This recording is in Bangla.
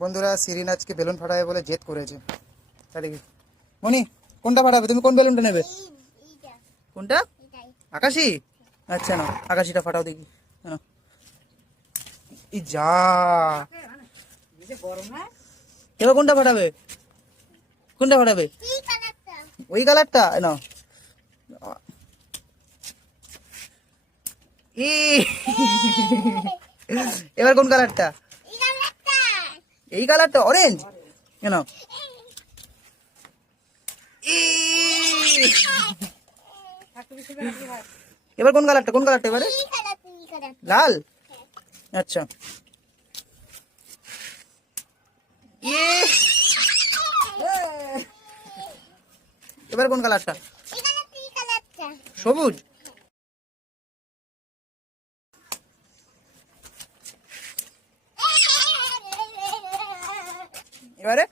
বন্ধুরা শিরিন আজকে বেলুন ফাটাবে বলে জেদ করেছে। তা দেখি মনি কোনটা ফাটাবে, তুমি কোন বেলুনটা নেবে? কোনটা? আকাশি? আচ্ছা না, আকাশিটা ফাটাও দেখি। ই যা, এবার কোনটা ফাটাবে? কোনটা ফাটাবে? ওই কালারটা না। এবার কোন কালারটা? এই কালারটা অরেঞ্জ কেন? এবার কোন কালারটা? কোন কালারটা এবারে? লাল। আচ্ছা এবার কোন কালারটা? সবুজ। এবারে